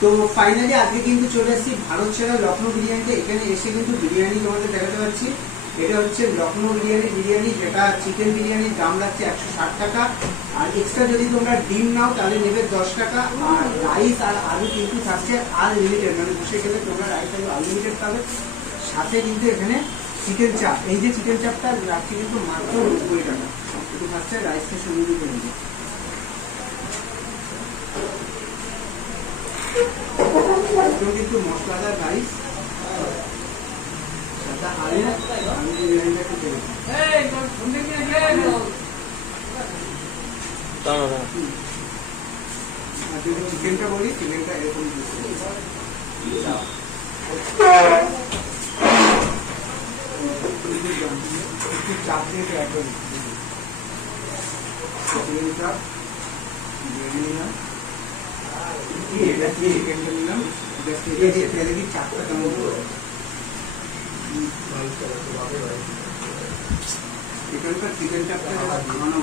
তো ফাইনালি আজকে কিন্তু চলে এসেছি ভারত সেরা লখনৌ বিরিয়ানিতে। এখানে এসে কিন্তু বিরিয়ানি তোমাদের দেখাতে পাচ্ছি। এটা হচ্ছে লখনৌ বিরিয়ানি যেটা চিকেন বিরিয়ানির দাম লাগছে 160 টাকা। আর এক্সট্রা যদি তোমরা ডিম নাও তাহলে নেবে 10 টাকা। আর রাইস আর আলু কিন্তু থাকছে আনলিমিটেড, মানে বসে গেলে তোমরা রাইস আলু আনলিমিটেড পাবে। সাথে কিন্তু এখানে চিকেন চাপ, এই যে চিকেন চাপটা রাখছে কিন্তু মাত্র 90 টাকা। একটু খাচ্ছে রাইসটা শুরু করে নেবে। একদম কিন্তু মশলাদার রাইস, সাদা আলু, আমি বিরিয়ানিটা একটু দেবো। আর যদি চিকেনটা বলি, চিকেনটা এরকম একটু চাপ দিয়ে অ্যাড করে চিকেন চাপ বিরিয়ানি নিলাম, এটা কি চিকেনটা নিলাম, তেলে কি চাপটা কেমন এখানকার চিকেন চাপটা খাওয়ানো